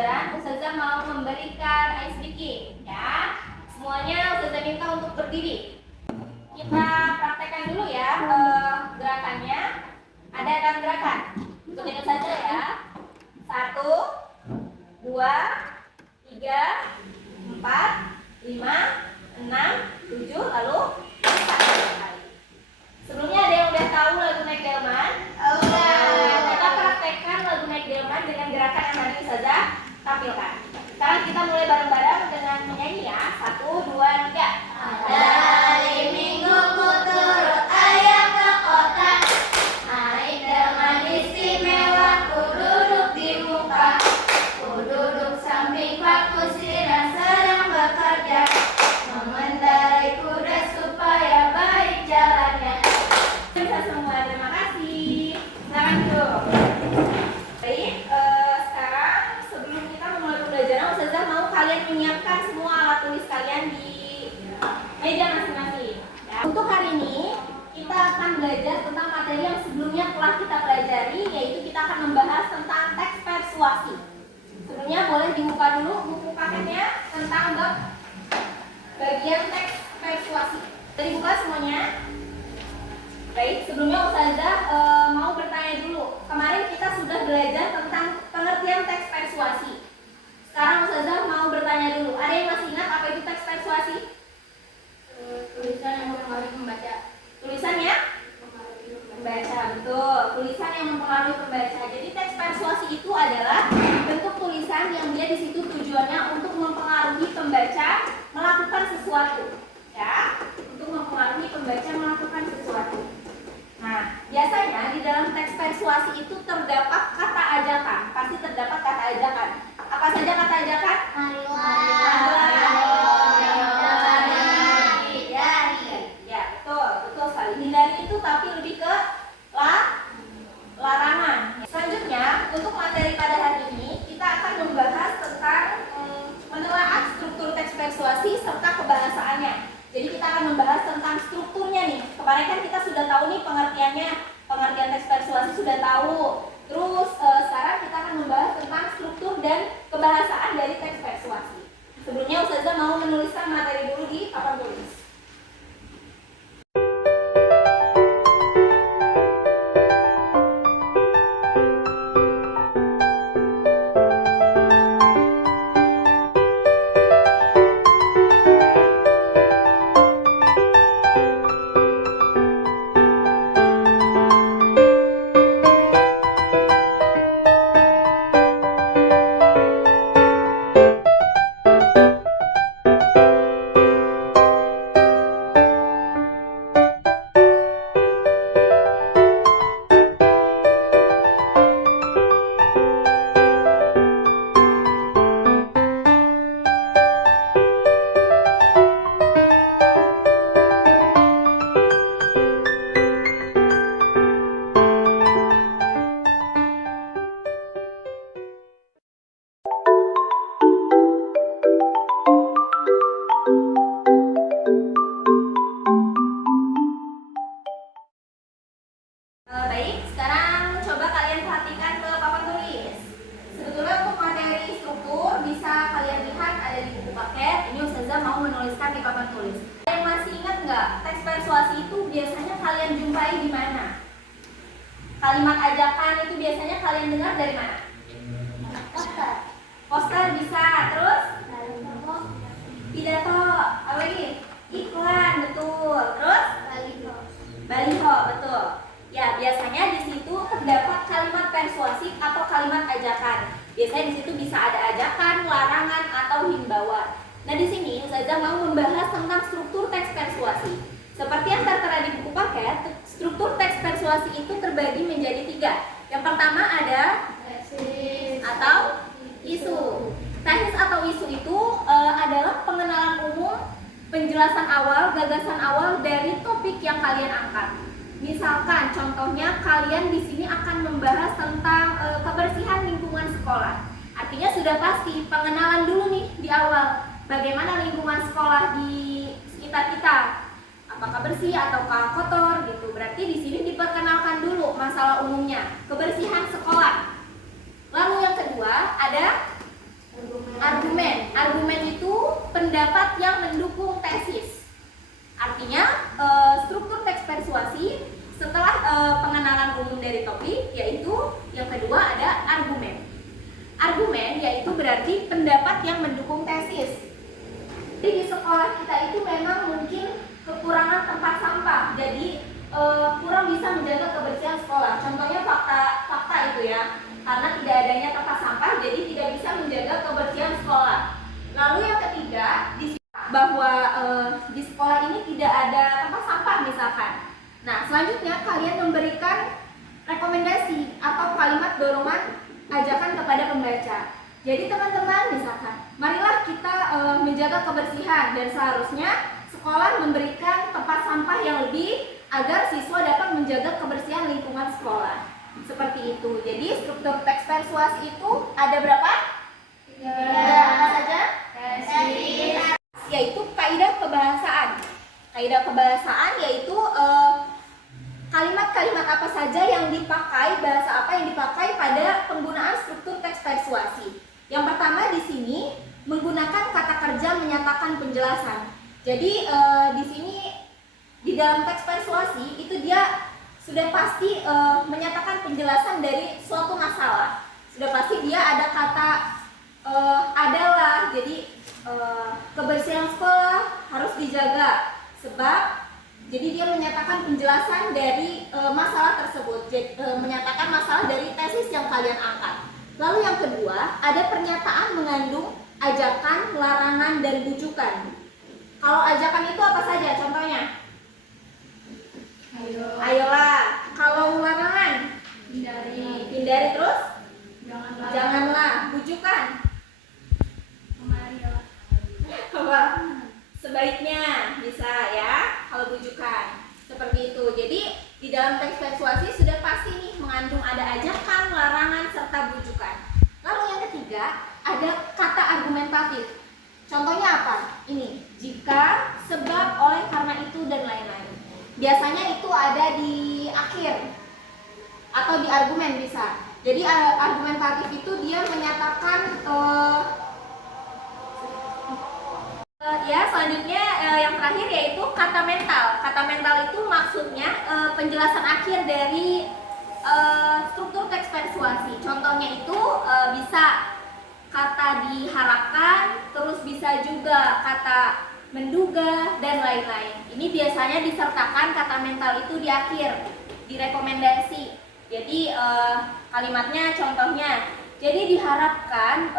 pembelajaran, Ustazah mau memberikan ice breaking ya. Semuanya Ustazah minta untuk berdiri. Kita praktekkan dulu ya gerakannya. Ada 6 gerakan. Ikutin saja ya. 1, 2, 3, 4, 5, 6, 7, lalu 1 kali. Sebelumnya ada yang udah tahu lagu Naik Delman? Udah. Kita praktekkan lagu Naik Delman dengan gerakan yang tadi Ustazah tampilkan. Sekarang kita mulai bareng-bareng dengan menyanyi ya. 1, 2, 3. Ada hari Minggu ku turut ayah ke kota, naik delman istimewa, ku duduk di muka, ku duduk samping Pak Kusir yang sedang bekerja, mengendarai kuda supaya baik jalannya. Bisa semua, terima kasih. Silakan duduk. Baik, sekarang sebelum kita memulai pembelajaran, Ustazah mau kalian menyiapkan semua alat tulis kalian di meja masing-masing. Ya. Untuk hari ini kita akan belajar tentang materi yang sebelumnya telah kita pelajari, yaitu kita akan membahas tentang teks persuasi. Sebelumnya boleh dibuka dulu buku paketnya tentang bab bagian teks persuasi. Jadi dibuka semuanya. Baik, sebelumnya Ustazah mau bertanya dulu. Kemarin kita sudah belajar tentang pengertian teks persuasi. Sekarang Ustazah mau bertanya dulu. Ada yang masih ingat apa itu teks persuasi? Tulisan yang mempengaruhi pembaca. Tulisannya? Pembaca, betul. Tulisan yang mempengaruhi pembaca. Jadi teks persuasi itu adalah bentuk tulisan yang dia di situ tujuannya untuk mempengaruhi pembaca melakukan sesuatu. Ya, untuk mempengaruhi pembaca melakukan sesuatu. Nah, biasanya di dalam teks persuasi itu terdapat kata ajakan. Pasti terdapat kata ajakan. Apa saja kata ajakan? Hindari itu, tapi lebih ke larangan. Selanjutnya, untuk materi pada hari ini kita akan membahas tentang menelaah struktur teks persuasi serta kebahasaannya. Jadi kita akan membahas tentang strukturnya nih. Kemarin kan kita sudah tahu nih pengertiannya, pengertian teks persuasi sudah tahu. Terus sekarang kita akan membahas tentang struktur dan kebahasaan dari teks persuasi. Sebelumnya Ustazah mau menuliskan materi dulu di papan tulis. Baik, sekarang coba kalian perhatikan ke papan tulis. Sebetulnya untuk materi struktur bisa kalian lihat ada di buku paket. Ini Ustazah mau menuliskan di papan tulis. Ada yang masih ingat nggak teks persuasi itu biasanya kalian jumpai di mana? Kalimat ajakan itu biasanya kalian dengar dari mana? Poster. Poster bisa. Terus? Pidato. Apa lagi? Iklan, betul. Terus? Baliho, betul. Ya, biasanya di situ terdapat kalimat persuasif atau kalimat ajakan. Biasanya di situ bisa ada ajakan, larangan, atau himbauan. Nah, di sini Ustazah mau membahas tentang struktur teks persuasi. Seperti yang tertera di buku paket, struktur teks persuasi itu terbagi menjadi 3. Yang pertama ada tesis atau isu. Tesis atau isu itu adalah pengenalan umum, penjelasan awal, gagasan awal dari topik yang kalian angkat. Misalkan contohnya kalian di sini akan membahas tentang kebersihan lingkungan sekolah. Artinya sudah pasti pengenalan dulu nih di awal. Bagaimana lingkungan sekolah di sekitar kita? Apakah bersih ataukah kotor gitu. Berarti di sini diperkenalkan dulu masalah umumnya, kebersihan sekolah. Lalu yang kedua ada Argumen. Argumen itu pendapat yang mendukung tesis. Artinya struktur teks persuasi setelah pengenalan umum dari topik, yaitu yang kedua ada argumen. Argumen yaitu berarti pendapat yang mendukung tesis. Jadi di sekolah kita itu memang mungkin kekurangan tempat sampah, jadi kurang bisa menjaga kebersihan sekolah. Contohnya fakta itu ya, karena tidak adanya tempat sampah, jadi tidak bisa menjaga kebersihan sekolah. Lalu yang ketiga, bahwa di sekolah ini tidak ada tempat sampah misalkan. Nah, selanjutnya kalian memberikan rekomendasi atau kalimat dorongan ajakan kepada pembaca. Jadi teman-teman misalkan, marilah kita menjaga kebersihan, dan seharusnya sekolah memberikan tempat sampah yang lebih agar siswa dapat menjaga kebersihan lingkungan sekolah. Seperti itu. Jadi struktur teks persuasi itu ada berapa? Apa saja? Yaitu kaidah kebahasaan. Kaidah kebahasaan yaitu kalimat-kalimat apa saja yang dipakai, bahasa apa yang dipakai pada penggunaan struktur teks persuasi. Yang pertama di sini menggunakan kata kerja menyatakan penjelasan. Jadi di sini di dalam teks persuasi itu dia sudah pasti menyatakan penjelasan dari suatu masalah. Sudah pasti dia ada kata adalah. Jadi kebersihan sekolah harus dijaga sebab jadi dia menyatakan penjelasan dari masalah tersebut. Jadi, menyatakan masalah dari tesis yang kalian angkat. Lalu yang kedua, ada pernyataan mengandung ajakan, larangan, dan bujukan. Kalau ajakan itu apa saja contohnya? Ayolah. Kalau larangan? Hindari terus? Janganlah. Bujukan? Sebaiknya bisa ya, kalau bujukan. Seperti itu. Jadi di dalam teks persuasi sudah pasti nih mengandung ada ajakan, larangan, serta bujukan. Lalu yang ketiga, ada kata argumentatif. Contohnya apa? Ini, jika, sebab, oleh, karena itu, dan lain-lain. Biasanya itu ada di akhir atau di argumen bisa. Jadi argumentatif itu dia menyatakan ya, selanjutnya yang terakhir yaitu kata mental. Kata mental itu maksudnya penjelasan akhir dari struktur teks persuasi. Contohnya itu bisa kata diharapkan, terus bisa juga kata menduga, dan lain-lain. Ini biasanya disertakan kata mental itu di akhir, di rekomendasi. Jadi kalimatnya contohnya, jadi diharapkan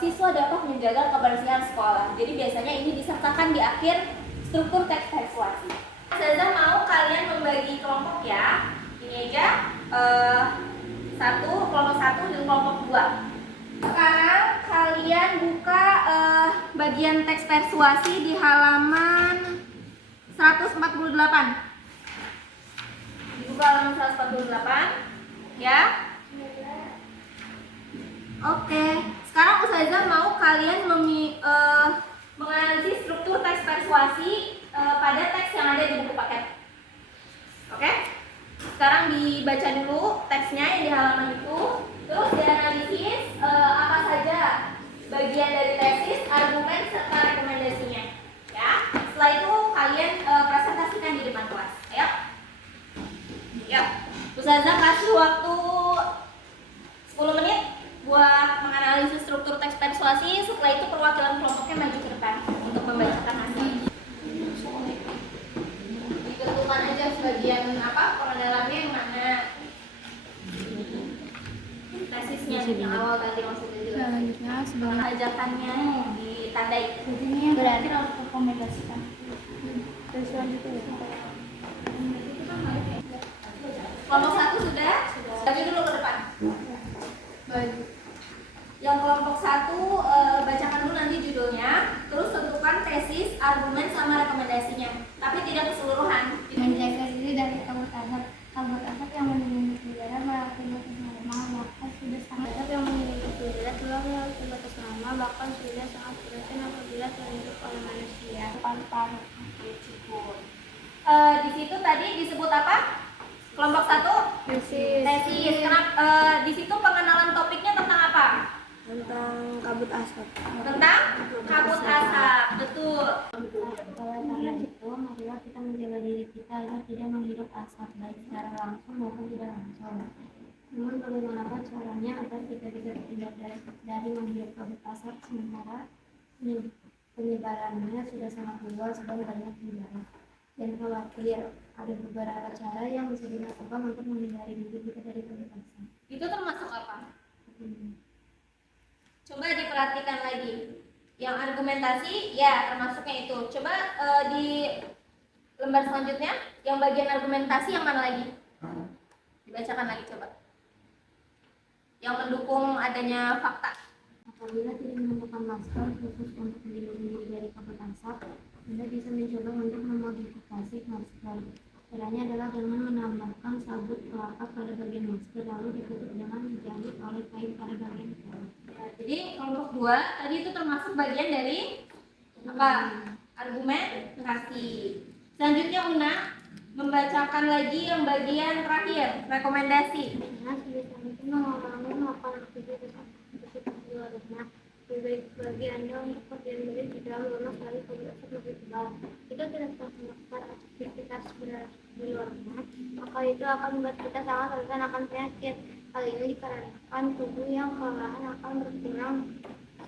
siswa dapat menjaga kebersihan sekolah. Jadi biasanya ini disertakan di akhir struktur teks persuasi. Ustazah mau kalian membagi kelompok ya. Ini aja kelompok 1 dan kelompok 2. Sekarang kalian buka bagian teks persuasi di halaman 148. Dibuka halaman 148 ya. Oke, sekarang Ustazah mau kalian menganalisis struktur teks persuasi pada teks yang ada di buku paket. Oke? Sekarang dibaca dulu teksnya yang di halaman itu, terus dianalisis apa saja bagian dari tesis, argumen, serta rekomendasinya. Ya. Setelah itu kalian presentasikan di depan kelas. Ayo. Ya. Ustazah kasih waktu 10 menit buat menganalisis struktur teks persuasi. Setelah itu perwakilan kelompoknya maju ke depan untuk membacakan hasil. Ditentukan aja sebagian pengenalannya yang mana. Tesisnya yang awal tadi maksudnya jelas. Selanjutnya sebelum ajakannya ditandai. Jadinya berarti harus rekomendasikan. Terus selanjutnya kelompok 1 sudah? Maju dulu ke depan. Maju. Yang kelompok 1 bacakan dulu nanti judulnya, terus tentukan tesis, argumen, sama rekomendasinya, tapi tidak keseluruhan. Menjaga diri dari kabut asap yang menyelimuti udara mengakibatkan lama, bahkan sudah sangat asap yang menyelimuti udara telah mengakibatkan lama, bahkan sudah sangat beracun apabila terhirup oleh manusia. Paru-paru. Di situ tadi disebut apa? Kelompok 1? Tesis. Kenapa? Di situ pengenalan topiknya tentang apa? Tentang kabut asap. Tentang kabut asap, betul. Karena itu, marilah kita menjaga diri kita agar tidak menghirup asap baik secara langsung maupun tidak langsung. Namun bagaimanapun caranya agar kita bisa terhindar dari menghirup kabut asap sementara penyebarannya sudah sangat luas dan banyak di udara. Jangan khawatir, ada beberapa cara yang bisa dilakukan untuk menghindari diri kita dari kabut asap. Itu termasuk apa? Coba diperhatikan lagi. Yang argumentasi, ya termasuknya itu. Coba di lembar selanjutnya, yang bagian argumentasi yang mana lagi? Dibacakan lagi coba. Yang mendukung adanya fakta. Apabila tidak menemukan masker khusus untuk melindungi diri dari kabut asap, Anda bisa mencoba untuk memodifikasi masker. Caranya adalah dengan menambahkan sabut pelapis pada bagian masker lalu ditutup dengan dijahit oleh kain pada bagian bawah. Jadi kelompok 2 tadi itu termasuk bagian dari apa? Argumentasi. Selanjutnya Una membacakan lagi yang bagian terakhir, rekomendasi. Nah, sebisa mungkin mengurangi melakukan aktivitas di luar rumah. Lebih baik bagi Anda untuk berdiam diri di dalam rumah sekali kabut asap lebih tebal. Jika tidak dapat melakukan aktivitas di luar rumah, maka itu akan membuat kita sangat rentan akan penyakit. Hal ini dikarenakan tubuh yang kelelahan akan berkurang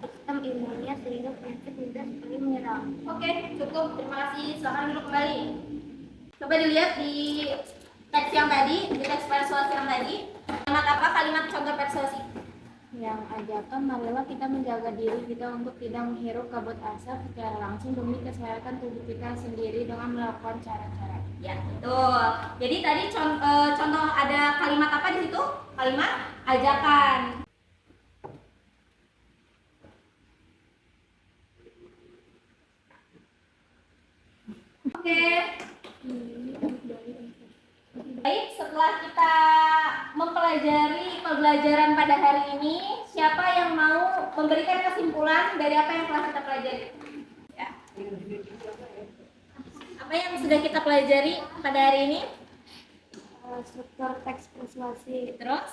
sistem imunnya sehingga penyakit mudah sekali menyerang. Oke, cukup. Terima kasih. Silakan duduk kembali. Coba dilihat di teks yang tadi, di teks persuasi yang tadi. Kalimat apa? Kalimat contoh persuasi. Yang ajakan marilah kita menjaga diri kita untuk tidak menghirup kabut asap secara langsung demi kesehatan tubuh kita sendiri dengan melakukan cara-cara. Ya, betul. Jadi tadi contoh ada kalimat apa di situ? Kalimat ajakan. Oke. Baik, setelah kita mempelajari pembelajaran pada hari ini, siapa yang mau memberikan kesimpulan dari apa yang telah kita pelajari? Ya. Apa yang sudah kita pelajari pada hari ini? Struktur teks persuasi, Terus?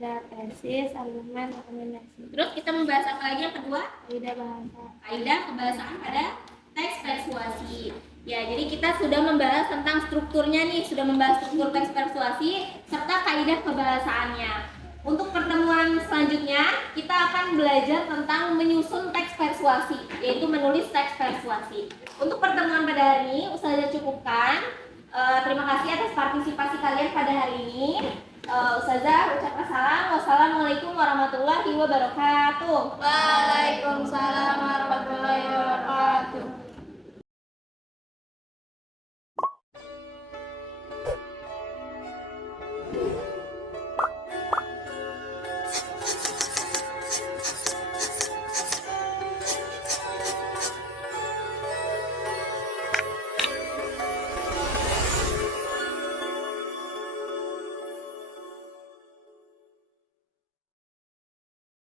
ada tesis, argumen, rekomendasi. Terus kita membahas apa lagi yang kedua? Kaidah bahasa. Kaidah kebahasaan pada teks persuasi. Ya, jadi kita sudah membahas tentang strukturnya nih, sudah membahas struktur teks persuasi serta kaidah kebahasaannya. Untuk pertemuan selanjutnya, kita akan belajar tentang menyusun teks persuasi, yaitu menulis teks persuasi. Untuk pertemuan pada hari ini, Ustazah cukupkan. Terima kasih atas partisipasi kalian pada hari ini. Ustazah ucapkan salam. Wassalamualaikum warahmatullahi wabarakatuh. Waalaikumsalam warahmatullahi wabarakatuh.